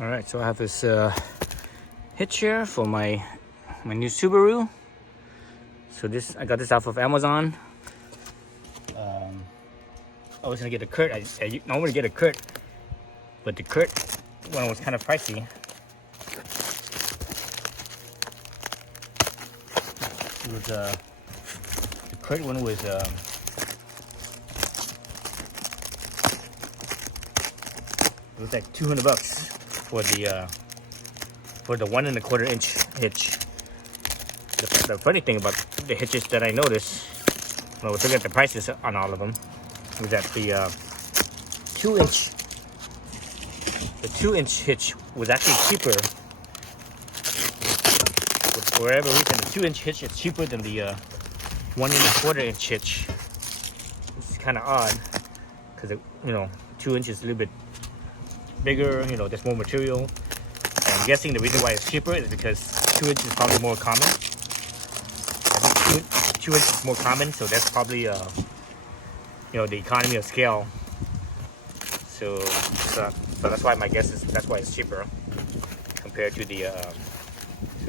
All right, so I have this hitch here for my new Subaru. So I got this off of Amazon. I was gonna get a Kurt. I normally get a Kurt, but the Kurt one was kind of pricey. It was the Kurt one was it was like $200 for the 1 1/4 inch hitch. The funny thing about the hitches that I noticed when I was looking at the prices on all of them was that the 2-inch hitch was actually cheaper. For whatever reason, the 2-inch hitch is cheaper than the 1 1/4 inch hitch. It's kind of odd because 2 inches is a little bit bigger. There's more material. And I'm guessing the reason why it's cheaper is because 2 inches is probably more common. I think 2 inches is more common, so that's probably the economy of scale. So that's why my guess is that's why it's cheaper compared to the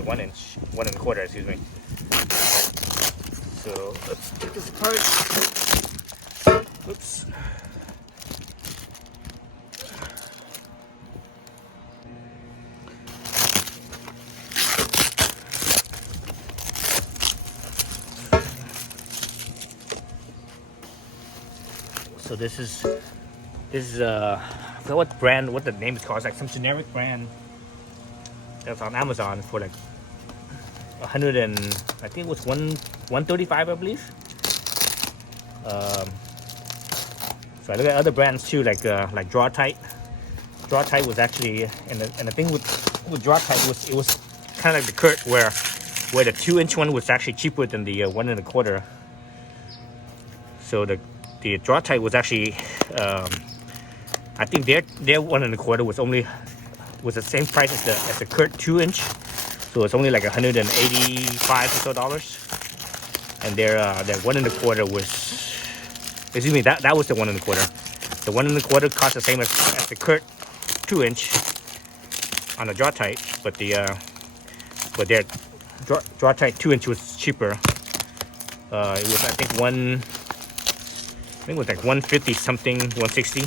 1 1/4, excuse me. So let's take this apart. Oops. So this is I forgot what the name is called. It's like some generic brand that's on Amazon for like 100 and I think it was 135, I believe. So I look at other brands too, like Draw Tight. Draw Tight was actually, and the thing with Draw Tight was it was kind of like the Kurt where the 2-inch one was actually cheaper than the 1 1/4. So the Draw Tight was actually, I think their 1 1/4 was the same price as the Kurt 2-inch, so it's only like $185 or so dollars. And their 1 1/4 was, excuse me, that was the 1 1/4. The 1 1/4 cost the same as the Kurt 2-inch on the Draw Tight, but their Draw Tight 2-inch was cheaper. It was I think it was like 150 something, 160,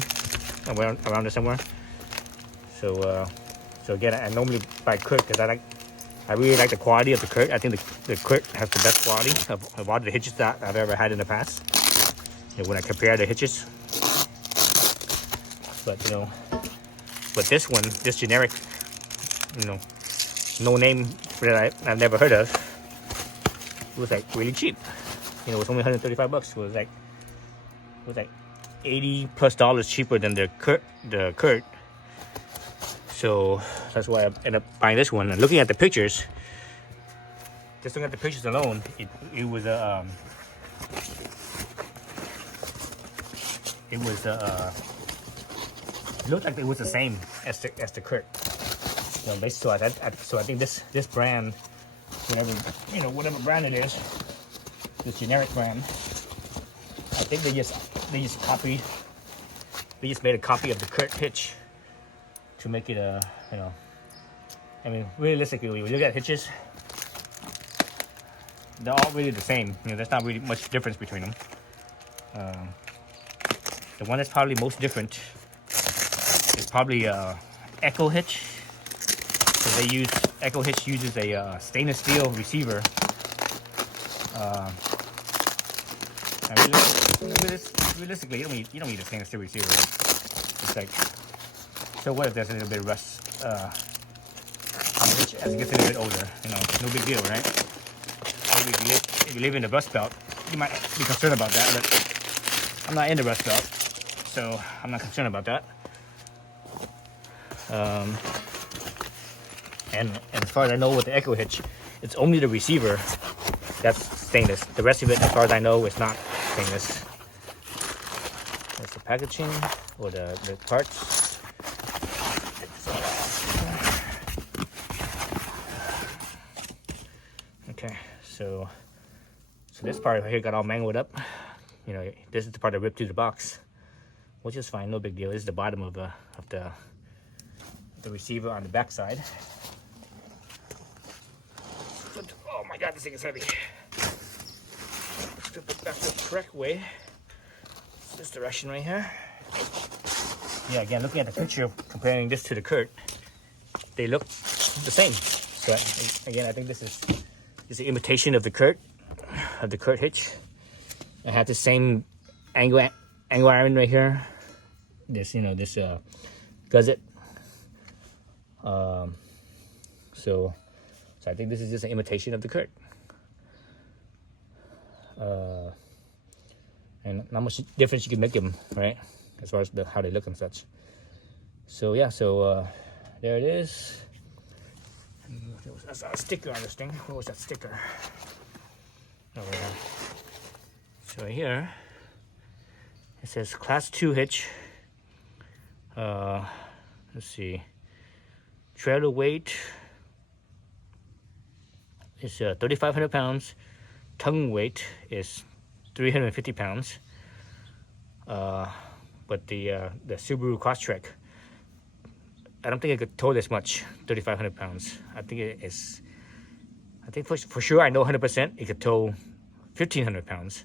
around there somewhere. So again, I normally buy Kurt because I really like the quality of the Kurt. I think the Kurt has the best quality of all the hitches that I've ever had in the past. When I compare the hitches, but this generic, no name that I've never heard of, it was like really cheap. It was only $135. It was like $80+ cheaper than the Kurt. So that's why I ended up buying this one. And looking at the pictures, just looking at the pictures alone, it looked like it was the same as the Kurt. So I think this brand, whatever brand it is, this generic brand, I think they just made a copy of the Kurt hitch to make it realistically, when you look at hitches, they're all really the same. There's not really much difference between them. The one that's probably most different is probably Echo hitch. So Echo hitch uses a stainless steel receiver. Realistically, you don't need a stainless steel receiver. It's like, so what if there's a little bit of rust on the hitch as it gets a little bit older? No big deal, right? Maybe if you live in the Rust Belt, you might be concerned about that, but I'm not in the Rust Belt, so I'm not concerned about that. And as far as I know with the Echo hitch, it's only the receiver that's stainless. The rest of it, as far as I know, is not stainless. That's the packaging or the parts. Okay, so this part here got all mangled up. This is the part that ripped through the box, which is fine, no big deal. This is the bottom of the the receiver on the back side. Oh my god, this thing is heavy. Let's put it back the correct way. This direction right here. Yeah, again, looking at the picture, comparing this to the Kurt, they look the same. So again, I think this is an imitation of the Kurt hitch. I have the same angle iron right here. This, this gusset. So I think this is just an imitation of the Kurt. And not much difference you can make them, right? As far as how they look and such. So yeah, there it is. I saw a sticker on this thing. What was that sticker? Oh, yeah. So right here, it says Class 2 hitch. Let's see. Trailer weight is 3,500 pounds. Tongue weight is 350 pounds. But the Subaru Crosstrek, I don't think it could tow this much, 3,500 pounds. I think for sure, I know 100% it could tow 1,500 pounds.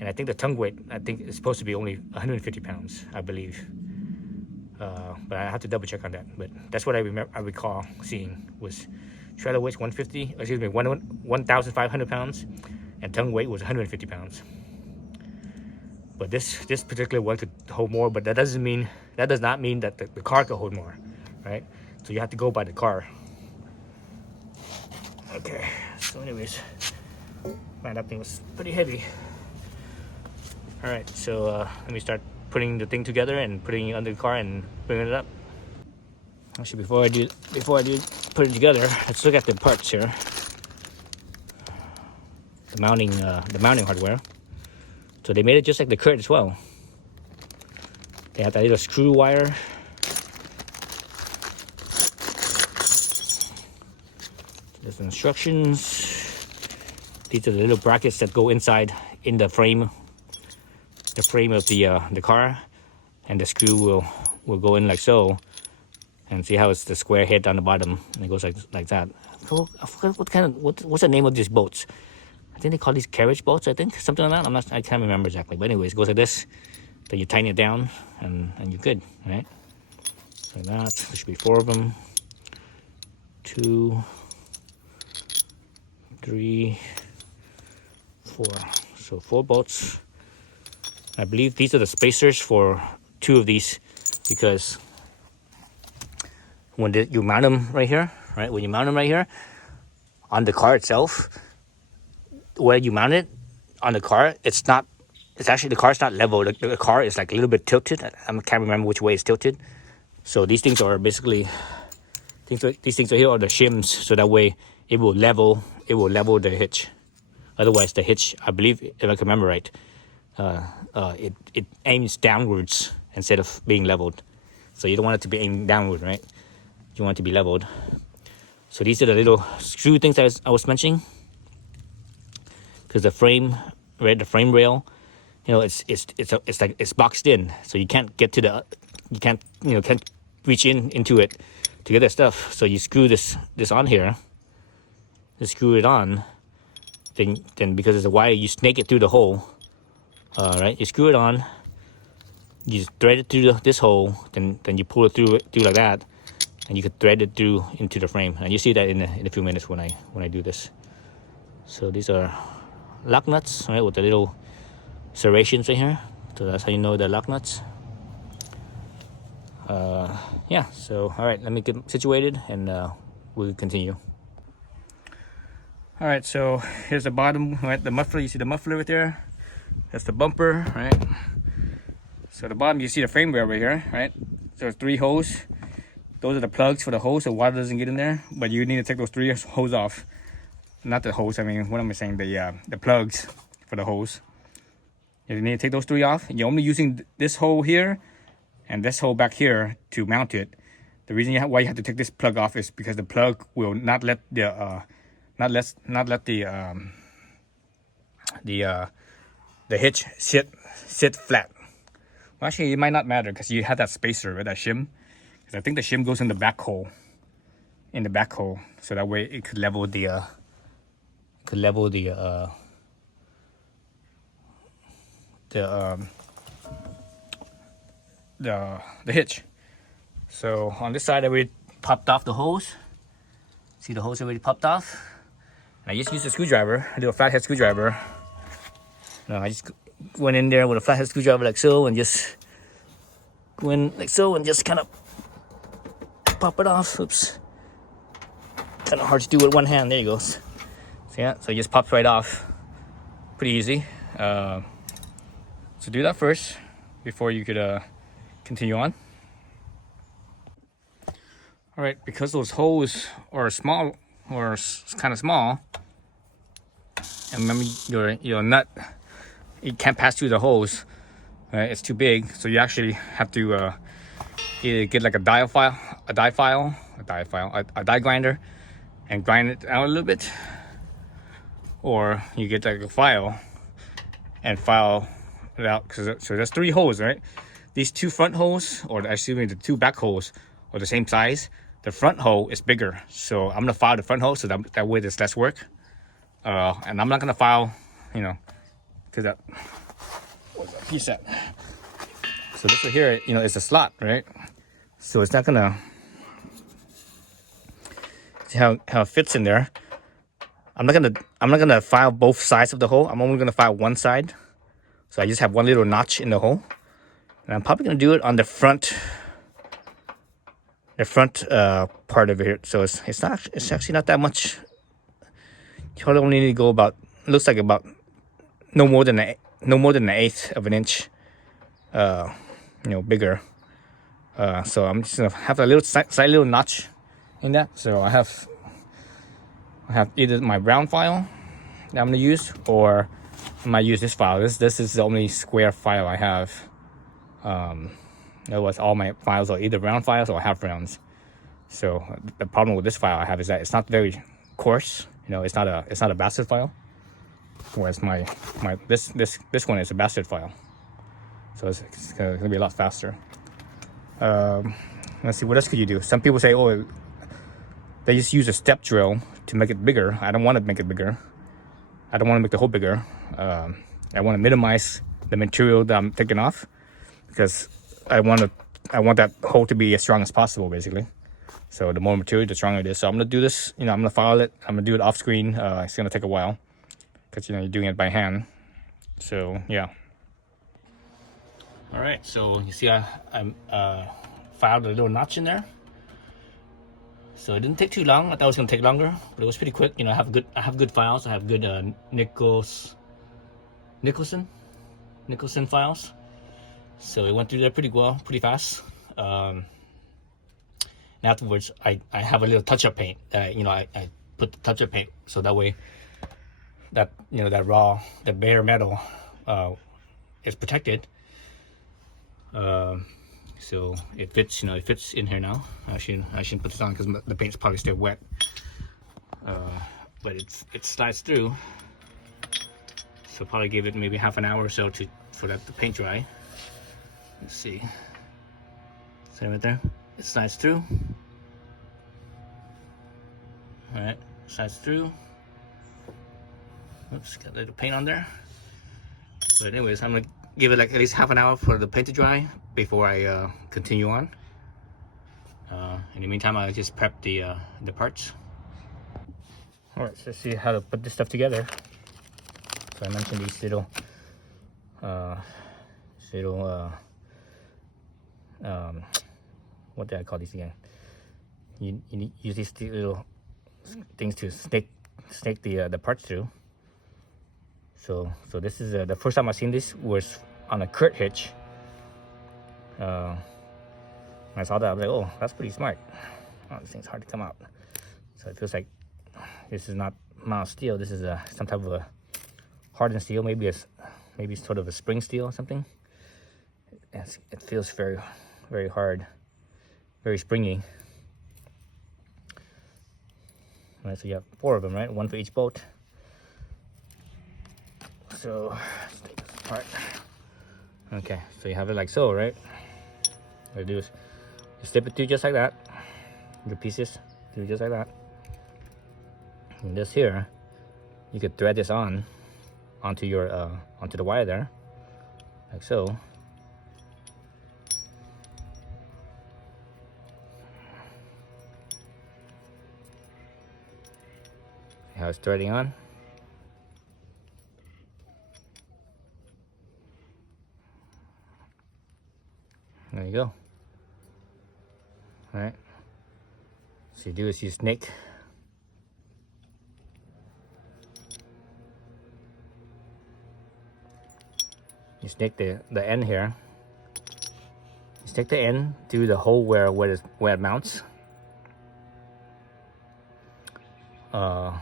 And I think the tongue weight, I think it's supposed to be only 150 pounds, I believe. But I have to double check on that. But that's what I recall seeing was trailer weight 1,500 pounds, and tongue weight was 150 pounds. But this particular one could hold more, but that does not mean that the car could hold more, right? So you have to go by the car. Okay, so anyways, man, that thing was pretty heavy. All right, so let me start putting the thing together and putting it under the car and bringing it up. Actually, before I do put it together, let's look at the parts here. The mounting hardware. So they made it just like the Kurt as well. They have that little screw wire. There's instructions. These are the little brackets that go inside in the frame of the car, and the screw will go in like so. And see how it's the square head on the bottom, and it goes like that. I forgot what's the name of these bolts. I think they call these carriage bolts, I think, something like that. I can't remember exactly. But anyways, it goes like this. Then you tighten it down, and you're good, right? Like that. There should be 4 of them. 2, 3, 4. So 4 bolts. I believe these are the spacers for 2 of these, because when you mount them right here, right? When you mount them right here on the car itself, where you mount it on the car, it's actually, the car's not level. The car is like a little bit tilted. I can't remember which way it's tilted. So these things are basically, these things are here are the shims, so that way it will level the hitch. Otherwise the hitch, I believe, if I can remember right, it aims downwards instead of being leveled. So you don't want it to be aimed downward, right? You want it to be leveled. So these are the little screw things I was mentioning. Because the frame, right, the frame rail, it's boxed in, so you can't get to can't reach into it to get that stuff. So you screw this on here, you screw it on, then because it's a wire, you snake it through the hole. Right, you screw it on, you thread it through this hole, then you pull it through like that, and you could thread it through into the frame. And you see that in a few minutes when I do this. So these are lock nuts, right, with the little serrations right here. So that's how you know they're lock nuts. Yeah, so all right, let me get situated and we'll continue. All right, so here's the bottom, right? The muffler, you see the muffler right there? That's the bumper, right? So the bottom, you see the frame rail right here, right? So there's 3 holes. Those are the plugs for the hose, so water doesn't get in there. But you need to take those 3 hoses off. Not the hose, I mean, what am I saying? The plugs for the hose. You need to take those 3 off. You're only using this hole here and this hole back here to mount it. The reason why you have to take this plug off is because the plug will not let the hitch sit flat. Well, actually, it might not matter because you have that spacer, right, that shim. I think the shim goes in the back hole. So that way it could level the the hitch. So on this side I already popped off the hose. See, the hose already popped off. And I just used a screwdriver. I do a flathead screwdriver. I just went in there with a flathead screwdriver like so, and just go in like so, and just kind of pop it off. Oops. Kind of hard to do with one hand. There you go. So yeah, so it just pops right off. Pretty easy. So do that first before you could continue on. All right, because those holes are small or kind of small, and remember your nut, it can't pass through the hose. It's too big, so you actually have to either get like a die grinder, and grind it out a little bit, or you get like a file and file it out. So there's 3 holes, right? These 2 front holes, or actually the 2 back holes, are the same size. The front hole is bigger, so I'm gonna file the front hole so that way there's less work. And I'm not gonna file, because that what's that piece at? So this right here, is a slot, right? So it's not gonna see how it fits in there. I'm not gonna file both sides of the hole. I'm only gonna file one side. So I just have one little notch in the hole, and I'm probably gonna do it on the front part of it. So it's actually not that much. You probably only need to go about, looks like about no more than an 1/8 of an inch bigger. So I'm just gonna have a little slight little notch in that. So I have either my round file that I'm gonna use, or I might use this file. This is the only square file I have. Otherwise, all my files are either round files or half rounds. So the problem with this file I have is that it's not very coarse. It's not a bastard file. Whereas this one is a bastard file. So it's gonna be a lot faster. Let's see, what else could you do? Some people say, oh, they just use a step drill to make it bigger. I don't want to make it bigger. I don't want to make the hole bigger. I want to minimize the material that I'm taking off, because I want that hole to be as strong as possible, basically. So the more material, the stronger it is. So I'm gonna do this. I'm gonna file it. I'm gonna do it off screen. It's gonna take a while, because you're doing it by hand. So yeah. All right. So you see, I filed a little notch in there. So it didn't take too long. I thought it was gonna take longer, but it was pretty quick. I have good files. I have good Nicholson files. So it went through there pretty well, pretty fast. And afterwards, I have a little touch-up paint. I put the touch-up paint so that way that the bare metal is protected. So it fits. It fits in here now. I shouldn't put this on because the paint's probably still wet. But it slides through. So probably give it maybe half an hour or so for that to paint dry. Let's see. See right there? It slides through. All right, slides through. Oops, got a little paint on there. But anyways, I'm gonna give it like at least half an hour for the paint to dry before I continue on. In the meantime, I'll just prep the parts. All right, so let's see how to put this stuff together. So I mentioned these little what did I call these again? You use these little things to snake the parts through. So this is the first time I've seen this was on a Kurt hitch. When I saw that, I was like, oh, that's pretty smart. Oh, this thing's hard to come out. So it feels like this is not mild steel. This is some type of a hardened steel. Maybe it's sort of a spring steel or something. It feels very, very hard, very springy. All right, so you have 4 of them, right? 1 for each bolt. So let's take this apart. Okay, so you have it like so, right? What I do is You slip it through just like that. Your pieces through just like that. And this here, you could thread this onto your onto the wire there, like so. See how it's threading on. There you go. All right. So you do is you snake. You snake the end here. You snake the end through the hole where it mounts. Well,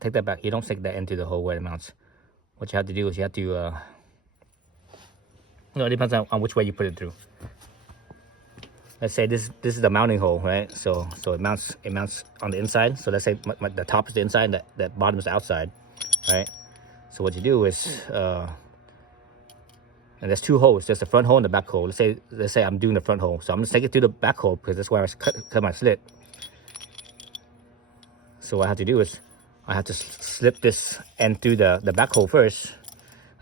take that back. You don't stick that into the hole where it mounts. What you have to do is you have to. No, it depends on which way you put it through. Let's say this is the mounting hole, right? So it mounts on the inside. So let's say the top is the inside, and the bottom is the outside, right? So what you do is, and there's two holes. There's the front hole and the back hole. Let's say I'm doing the front hole, so I'm gonna take it through the back hole because that's where I cut my slit. So what I have to do is I have to slip this end through the back hole first.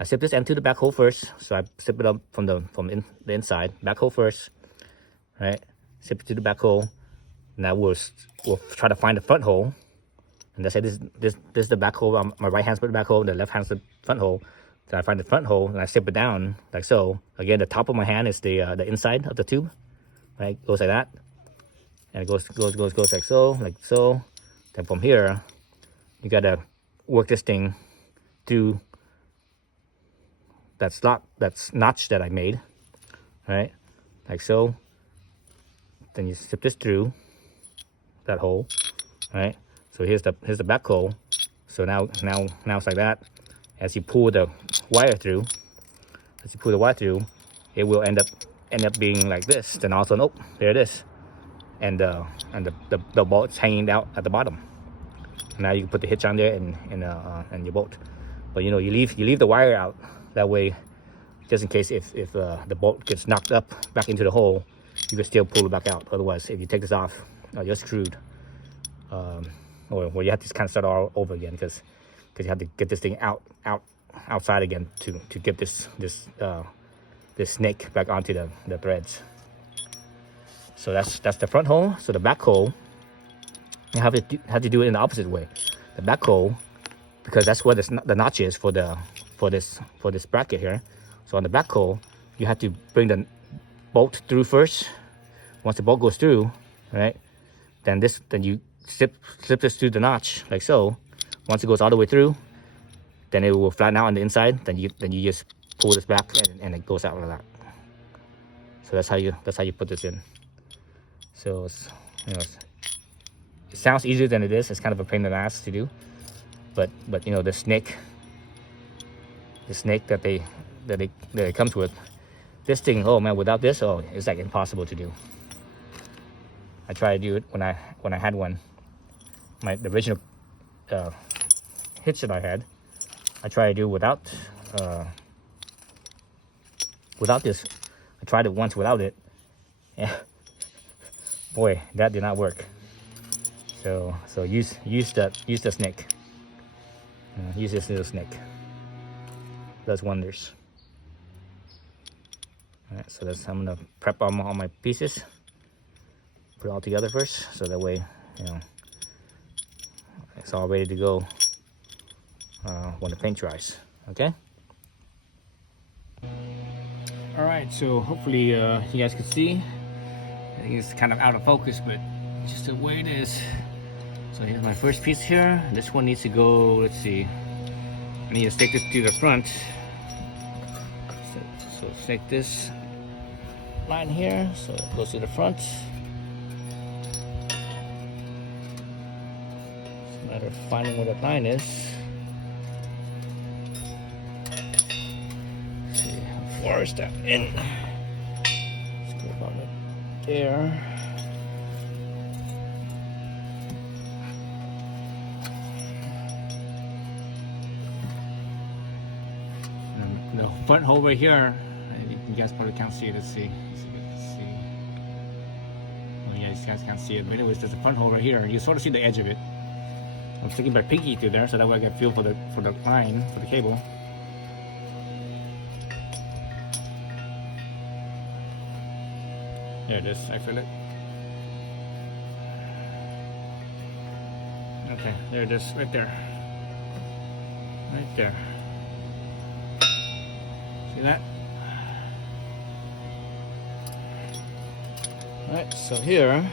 I slip this end through the back hole first. So I slip it up from the inside, back hole first, right? Slip it through the back hole. Now we'll try to find the front hole. And let's say this is the back hole. My right hand's the back hole, and the left hand's the front hole. So I find the front hole and I slip it down like so. Again, the top of my hand is the inside of the tube, right? Goes like that, and it goes like so. Then from here, you gotta work this thing through that slot, that notch that I made, right? Like so. Then you slip this through that hole, right? So here's the back hole. So now it's like that. As you pull the wire through, it will end up being like this. Then also, oh, there it is, and the bolt's hanging out at the bottom. Now you can put the hitch on there and your bolt. But you leave the wire out that way, just in case if the bolt gets knocked up back into the hole, you can still pull it back out. Otherwise, if you take this off, you're screwed. Or you have to kind of start all over again because you have to get this thing outside again to get this snake back onto the threads. So that's the front hole. So the back hole, you have to do it in the opposite way. The back hole, because that's where the notch is for this bracket here. So on the back hole, you have to bring the bolt through first. Once the bolt goes through, right, then you slip this through the notch like so. Once it goes all the way through, then it will flatten out on the inside. Then you just pull this back and it goes out like that. So that's how you put this in. So it sounds easier than it is. It's kind of a pain in the ass to do, but the snake that it comes with, this thing, oh man, without this, oh, it's like impossible to do. I tried to do it when I had one. The original hitch that I had, I tried to do without this. I tried it once without it. Yeah, boy, that did not work. So use the snake. Use this little snake. Does wonders. All right, so I'm gonna prep all my pieces. Put it all together first, so that way it's all ready to go when the paint dries. Okay. All right, so hopefully you guys can see. I think it's kind of out of focus, but just the way it is. So here's my first piece here. This one needs to go. Let's see. I need to stick this to the front. So stick this line here, so it goes to the front. Matter of finding where that line is. Let's see how far is that in. Let's go about it there. And the front hole right here. You guys probably can't see it. Let's see. see. Oh yeah, you guys can't see it. But anyways, there's a front hole right here. You sort of see the edge of it. I'm sticking my pinky through there so that way I get feel for the line, for the cable. There it is, I feel it. Okay, there it is, right there. Right there. See that? Alright, so here,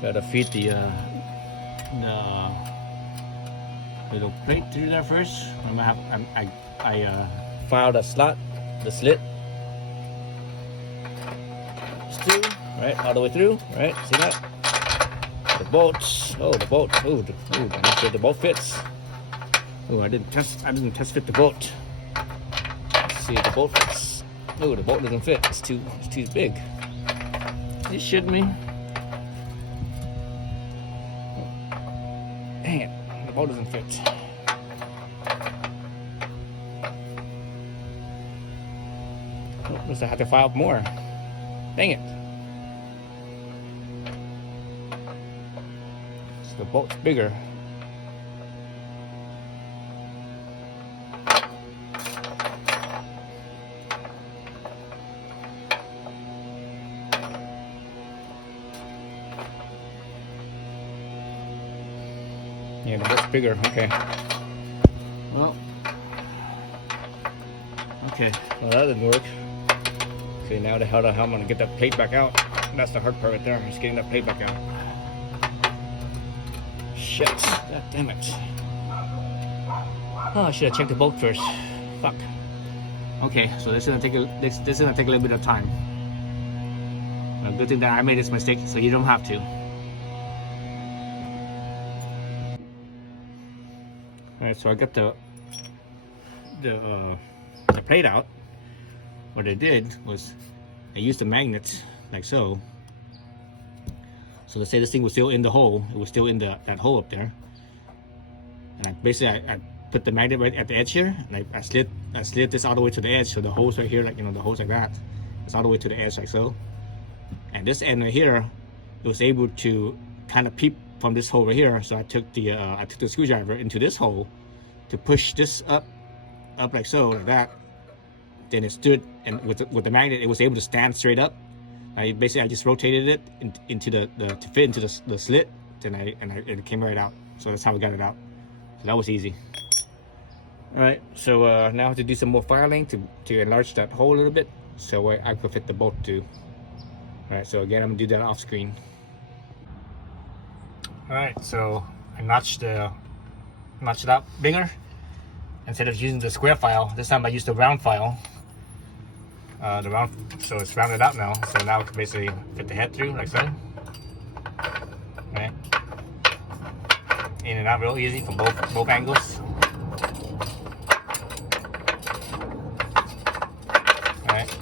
gotta feed the little plate through there first. I filed a slot, the slit. Through, right, all the way through, right? See that? The bolts. Oh, the bolt. Oh, make sure the bolt fits. Oh, I didn't test fit the bolt. Let's see if the bolt fits. Oh, the bolt doesn't fit. It's too big. You shitting me? Dang it, the bolt doesn't fit. Oh, must have to file more. Dang it. So the bolt's bigger. Yeah, the bolt's bigger. Okay. Well. Okay. Well, that didn't work. Okay, now how I'm gonna get that plate back out. That's the hard part right there. Just getting that plate back out. Shit. God damn it. Oh, I should have checked the bolt first. Fuck. Okay, so this is gonna take a little bit of time. Good thing that I made this mistake, so you don't have to. Alright, so I got the plate out. What I did was I used the magnets like so. So let's say this thing was still in the hole. It was still in that hole up there. And I put the magnet right at the edge here, and I slid this all the way to the edge. So the holes right here, like the holes like that, it's all the way to the edge like so. And this end right here, it was able to kind of peep from this hole right here. So I took the screwdriver into this hole to push this up like so, like that. Then it stood, and with the magnet, it was able to stand straight up. I just rotated it into to fit into the slit, then it came right out. So that's how we got it out. So that was easy. All right, so now I have to do some more filing to enlarge that hole a little bit, so I could fit the bolt too. All right, so again, I'm gonna do that off screen. All right, so I notched it out bigger. Instead of using the square file, this time I used the round file. So it's rounded out now. So now I can basically fit the head through like so. Right. In and out real easy from both angles. Alright.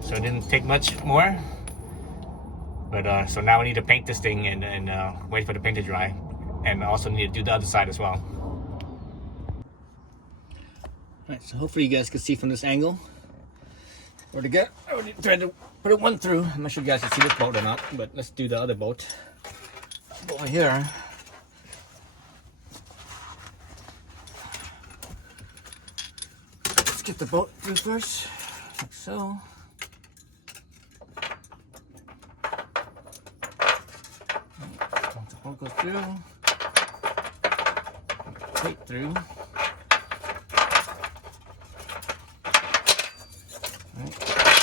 So it didn't take much more. But so now we need to paint this thing and wait for the paint to dry. And also need to do the other side as well. Alright, so hopefully you guys can see from this angle where to get. I already tried to put it one through. I'm not sure you guys can see this bolt or not, but let's do the other bolt. Over here. Let's get the bolt through first, like so. Once the hole goes through, plate through. Alright,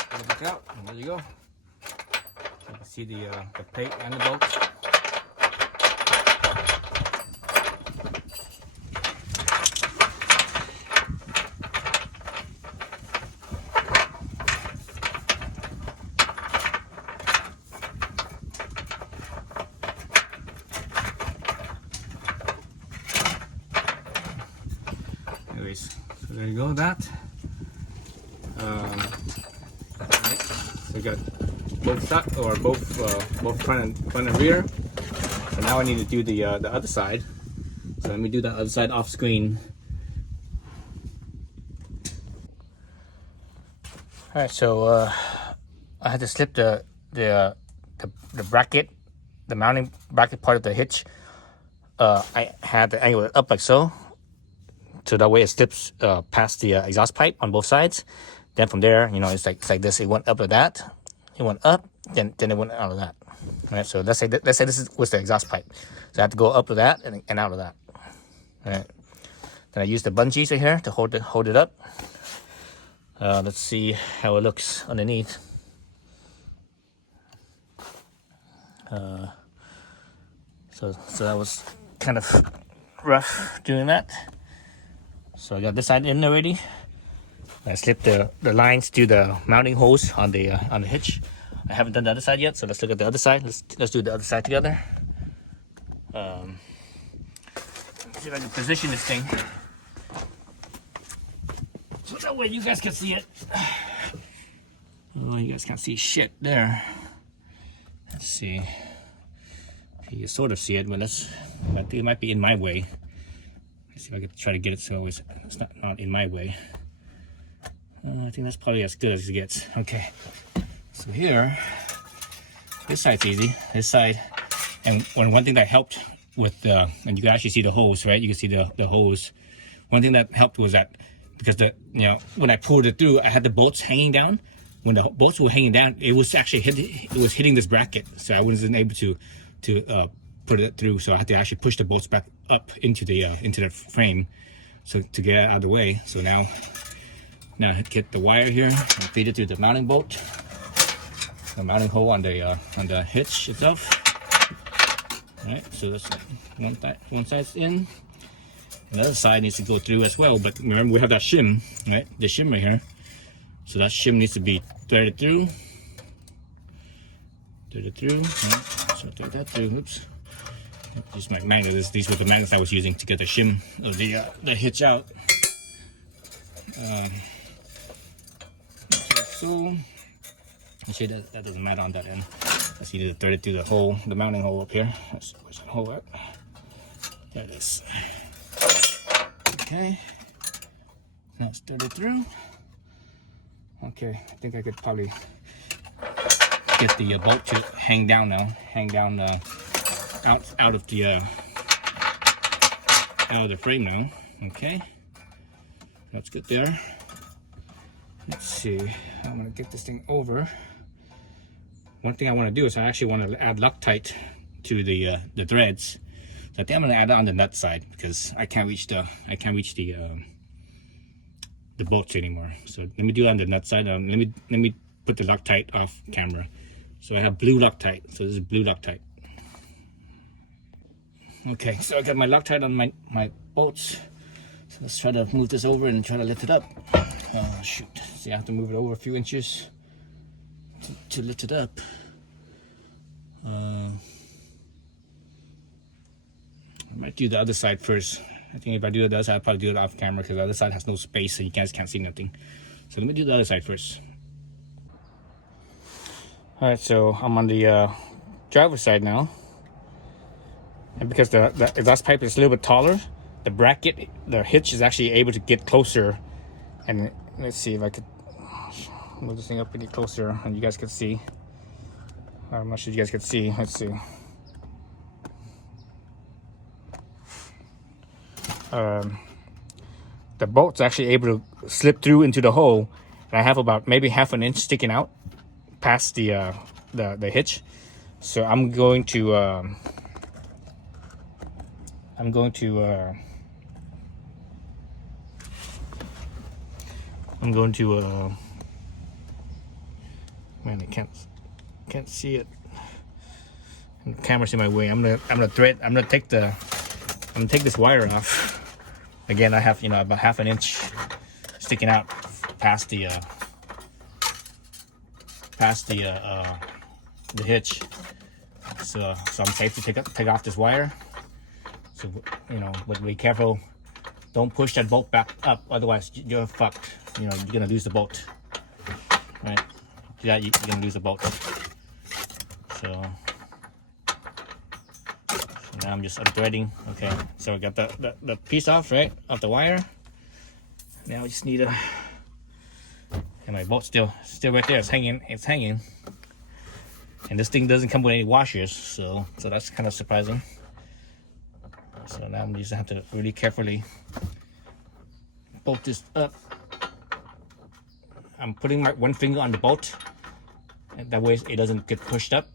put it back out, and there you go. So you can see the plate and the bolt. Anyways, so there you go, that. Right. So we got both side, or both front and rear. So now I need to do the other side. So let me do the other side off screen. All right, so I had to slip the bracket, the mounting bracket part of the hitch. I had to angle it up like so that way it slips past the exhaust pipe on both sides. Then from there, you know, it's like this. It went up to that. It went up, then it went out of that. All right. So let's say this was the exhaust pipe. So I have to go up to that and out of that. All right. Then I use the bungees right here to hold it up. Let's see how it looks underneath. So that was kind of rough doing that. So I got this side in already. I slipped the lines to the mounting holes on the hitch. I haven't done the other side yet, so let's look at the other side. Let's do the other side together. See if I can position this thing so that way you guys can see it. Oh, you guys can't see shit there. Let's see. You can sort of see it, but I think it might be in my way. Let's see if I can try to get it so it's not in my way. I think that's probably as good as it gets. Okay, so here, this side's easy. This side, and one thing that helped with and you can actually see the hose, right? You can see the hose. One thing that helped was that because when I pulled it through, I had the bolts hanging down. When the bolts were hanging down, it was actually hitting this bracket, so I wasn't able to put it through. So I had to actually push the bolts back up into the frame, so to get it out of the way. So now I get the wire here and feed it through the mounting bolt, the mounting hole on the hitch itself. All right, so that's one side's in. The other side needs to go through as well, but remember we have that shim, right? The shim right here. So that shim needs to be threaded through. Right? So thread that through. Oops. Just my magnets. These were the magnets I was using to get the shim of the hitch out. So you see that doesn't matter on that end. Let's see, to thread it through the hole, the mounting hole up here. Where's that hole at? There it is. Okay. Now let's thread it through. Okay, I think I could probably get the bolt to hang down now. Hang down out of the frame now. Okay, that's good there. Let's see. I'm gonna get this thing over. One thing I want to do is I actually want to add Loctite to the threads. So I think I'm gonna add it on the nut side because I can't reach the bolts anymore. So let me do it on the nut side. Let me put the Loctite off camera. So I have blue Loctite. So this is blue Loctite. Okay, so I got my Loctite on my bolts. So let's try to move this over and try to lift it up. Oh shoot! See, I have to move it over a few inches to lift it up. I might do the other side first. I think if I do the other side, I'll probably do it off camera because the other side has no space, so you guys can't see nothing. So let me do the other side first. All right, so I'm on the driver's side now, and because the exhaust pipe is a little bit taller, the bracket, the hitch is actually able to get closer. And let's see if I could move this thing up any closer, and you guys can see. I'm not sure you guys can see. Let's see. The bolt's actually able to slip through into the hole, and I have about maybe half an inch sticking out past the hitch. So I'm going to man, I can't see it. And the camera's in my way. I'm gonna take this wire off. Again, I have about half an inch sticking out past the hitch. So I'm safe to take off this wire. So but be careful. Don't push that bolt back up, otherwise you're fucked. You're gonna lose the bolt. Right? Yeah, you're gonna lose the bolt. So now I'm just unthreading. Okay, so I got the piece off, right, off the wire. Now I just need to And my boat's still right there. It's hanging. And this thing doesn't come with any washers, so that's kind of surprising. So now I'm just gonna have to really carefully bolt this up. I'm putting my one finger on the bolt, and that way it doesn't get pushed up.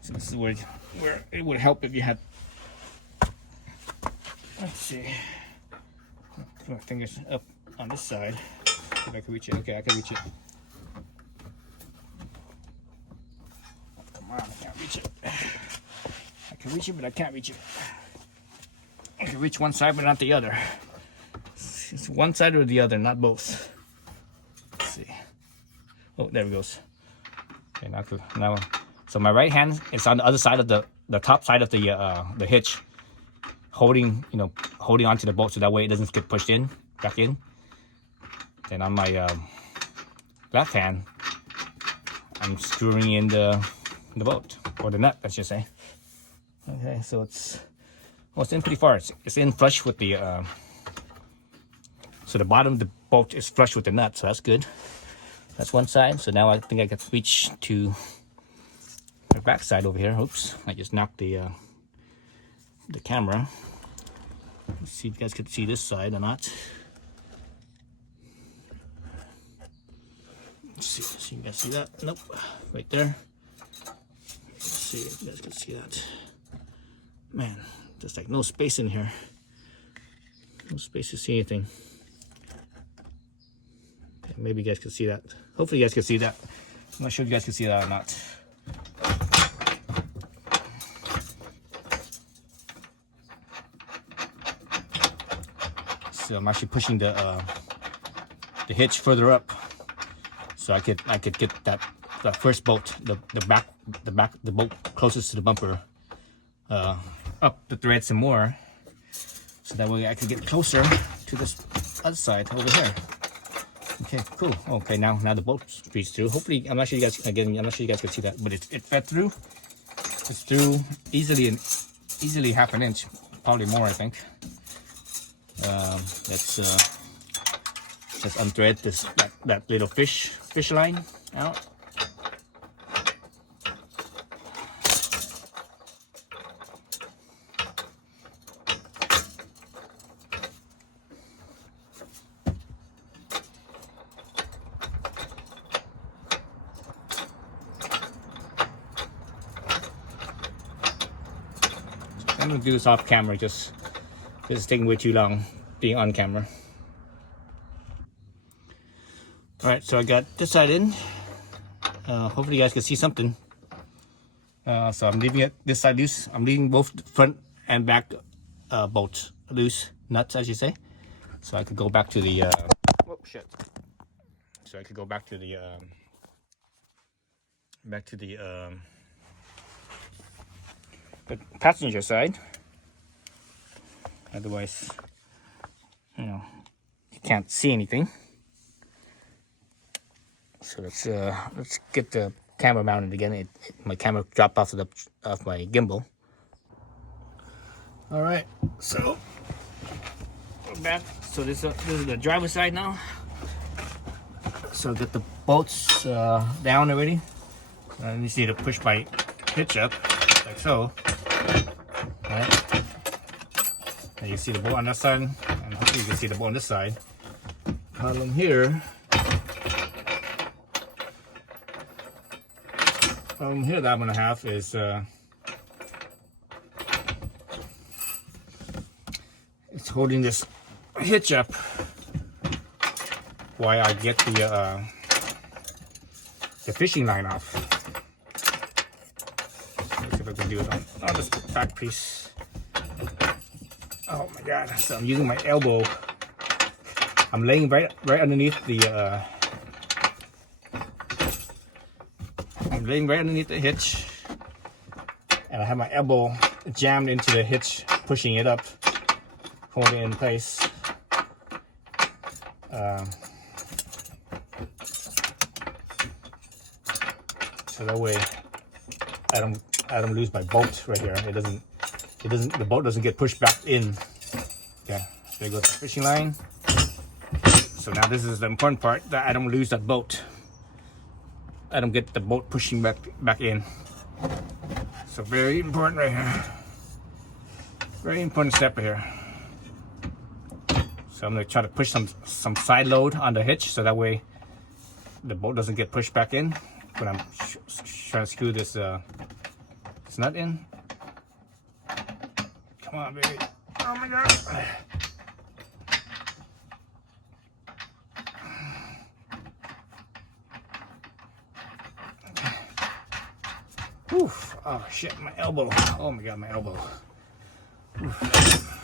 So this is where it would help if you had. Let's see. Put my fingers up on this side. If I can reach it. Okay, I can reach it. Come on, I can't reach it. I can reach it, but I can't reach it. I can reach one side, but not the other. It's one side or the other, not both. Let's see. Oh, there it goes. Okay, now. So my right hand is on the other side of the top side of the hitch, holding onto the boat so that way it doesn't get pushed back in. Then on my left hand, I'm screwing in the boat, or the nut, I should say. Okay, so it's in pretty far. It's in flush with the so the bottom of the boat is flush with the nut, so that's good. That's one side. So now I think I can reach to the back side over here. Oops, I just knocked the camera. Let's see if you guys can see this side or not. Let's see if you guys see that. Nope, right there. Let's see if you guys can see that. Man, there's like no space in here. No space to see anything. Okay, maybe you guys can see that. Hopefully you guys can see that. I'm not sure if you guys can see that or not. So I'm actually pushing the hitch further up, so I could get that first bolt, the bolt closest to the bumper, up the thread some more, so that way I can get closer to this other side over here. Okay, cool. Okay, now the bolt feeds through. Hopefully, I'm not sure you guys can see that, but it fed through. It's through easily half an inch, probably more, I think. Let's unthread that little fish line out. I'm gonna do this off camera, just this is taking way too long being on camera. All right, so I got this side in. Hopefully you guys can see something. So I'm leaving this side loose. I'm leaving both front and back bolts loose, nuts, as you say. So I could go back to the. Oh shit! So I could go back to the. The passenger side. Otherwise, you can't see anything. So let's get the camera mounted again. My camera dropped off my gimbal. All right, so we're back. So this is the driver's side now. So get the bolts down already. I just need to push my hitch up like so. All right. And you see the bolt on that side, and hopefully you can see the bolt on this side. Problem here. Here that I'm gonna have is it's holding this hitch up while I get the fishing line off. Let's see if I can do it on this back piece. Oh my god! So I'm using my elbow. I'm laying right underneath the. I'm laying right underneath the hitch, and I have my elbow jammed into the hitch, pushing it up, holding it in place. So that way I don't Adam lose my bolt right here. The bolt doesn't get pushed back in. Okay, there goes the fishing line. So now this is the important part, that I don't lose that bolt. I don't get the bolt pushing back in. So very important right here. Very important step here. So I'm gonna try to push some side load on the hitch, so that way the bolt doesn't get pushed back in when I'm trying to screw this nut in. Come on, baby. Oh my God. Oof. Oh shit, my elbow. Oh my God, my elbow. Oof.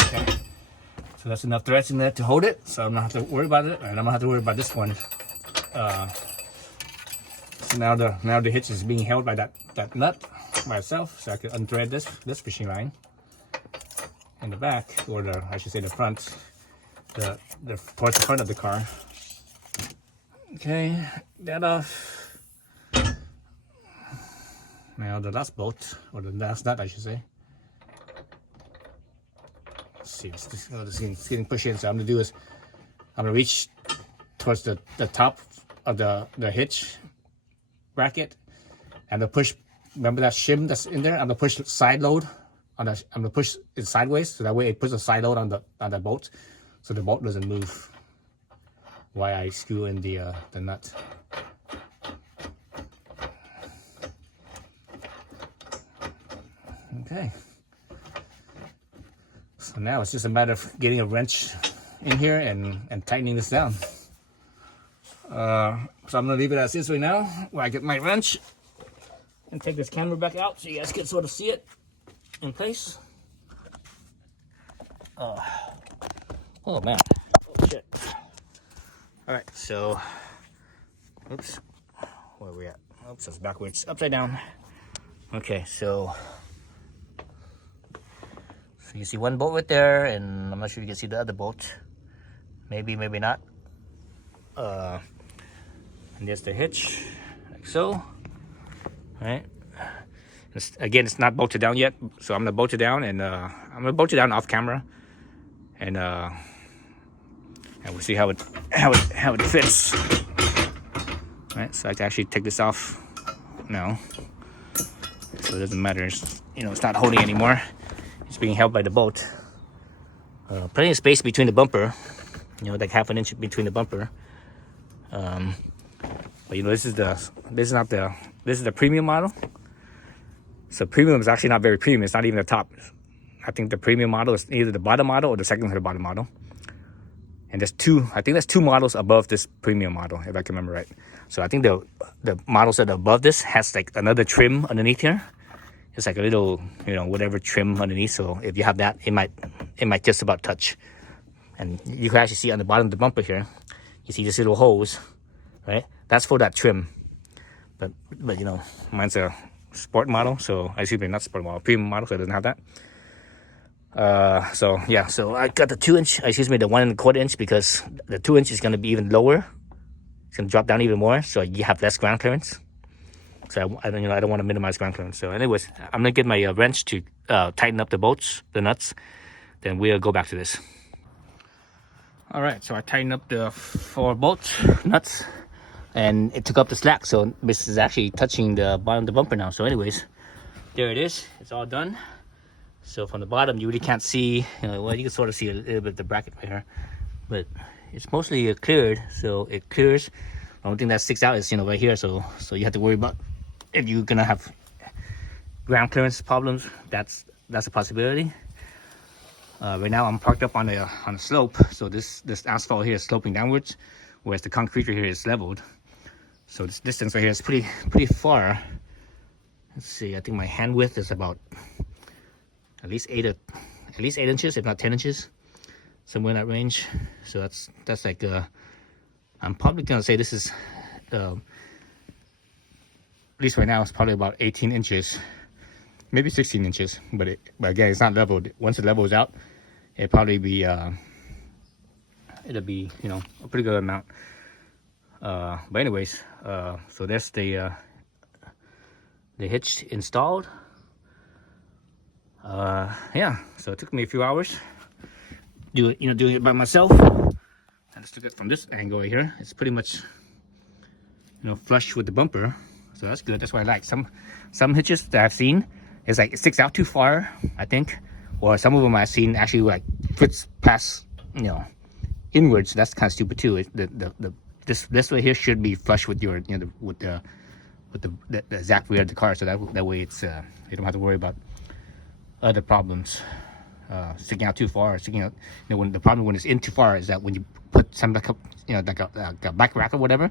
Okay, so that's enough threads in there to hold it, so I'm not have to worry about it, and I'm gonna have to worry about this one. So now the hitch is being held by that nut by itself, so I can unthread this fishing line in the back, or I should say the front, towards the front of the car. Okay, that off. Now the last bolt, or the last nut, I should say. Let's see, it's getting pushed in. So I'm gonna do is I'm gonna reach towards the top of the hitch bracket, and the push. Remember that shim that's in there? I'm gonna push side load on I'm gonna push it sideways, so that way it puts a side load on the bolt, so the bolt doesn't move while I screw in the nut. Okay. So now it's just a matter of getting a wrench in here and tightening this down. So I'm gonna leave it as is right now, while I get my wrench and take this camera back out so you guys can sort of see it in place. Oh man, oh shit. All right, so, oops, where are we at? Oops, it's backwards, upside down. Okay, so you see one bolt right there, and I'm not sure if you can see the other bolt. Maybe, maybe not. And there's the hitch, like so. Right. Again, it's not bolted down yet, so I'm gonna bolt it down, and I'm gonna bolt it down off camera, and we'll see how it fits. Right. So I can actually take this off now, so it doesn't matter. It's not holding anymore. It's being held by the bolt. Plenty of space between the bumper, like half an inch between the bumper. But this is the premium model. So premium is actually not very premium. It's not even the top. I think the premium model is either the bottom model or the second to the bottom model. And I think there's two models above this premium model, if I can remember right. So I think the models that are above this has like another trim underneath here. It's like a little, whatever trim underneath. So if you have that, it might just about touch. And you can actually see on the bottom of the bumper here, you see this little hose, right? That's for that trim. But mine's a sport model, so not sport model, premium model, so it doesn't have that. So yeah, so I got the 2-inch, the 1 1/4 inch, because the 2-inch is gonna be even lower. It's gonna drop down even more, so you have less ground clearance. So I don't want to minimize ground clearance. So anyways, I'm gonna get my wrench to tighten up the bolts, the nuts. Then we'll go back to this. All right, so I tightened up the 4 bolt nuts, and it took up the slack. So this is actually touching the bottom of the bumper now. So anyways, there it is. It's all done. So from the bottom, you really can't see. Well, you can sort of see a little bit of the bracket right here, but it's mostly cleared. So it clears. The only thing that sticks out is right here. So you have to worry about if you're gonna have ground clearance problems. That's a possibility. Right now I'm parked up on a slope, so this asphalt here is sloping downwards, whereas the concrete right here is leveled. So this distance right here is pretty far. Let's see, I think my hand width is about at least 8 inches, if not 10 inches, somewhere in that range. So that's like I'm probably gonna say this is at least right now it's probably about 18 inches maybe 16 inches, but again, it's not leveled. Once it levels out, it'll probably be it'll be, you know, a pretty good amount. But anyways, so that's the hitch installed. Yeah, so it took me a few hours doing it by myself. I just took it from this angle right here. It's pretty much, you know, flush with the bumper, so that's good. That's what I like. Some hitches that I've seen, it's like it sticks out too far, I think, or some of them I've seen actually like fits past, you know, inwards. That's kind of stupid too. This way here should be flush with your, you know, with the exact rear of the car, so that way it's you don't have to worry about other problems sticking out too far, sticking out. You know, when the problem when it's in too far is that when you put some like a, you know, like a back rack or whatever,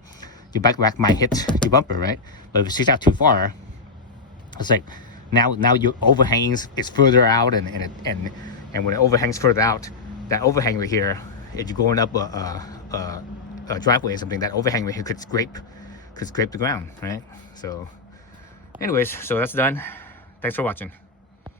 your back rack might hit your bumper, right? But if it sticks out too far, it's like now your overhang is further out, and when it overhangs further out, that overhang right here, if you're going up a driveway or something, that overhang right here could scrape the ground, right? So anyways, so that's done. Thanks for watching.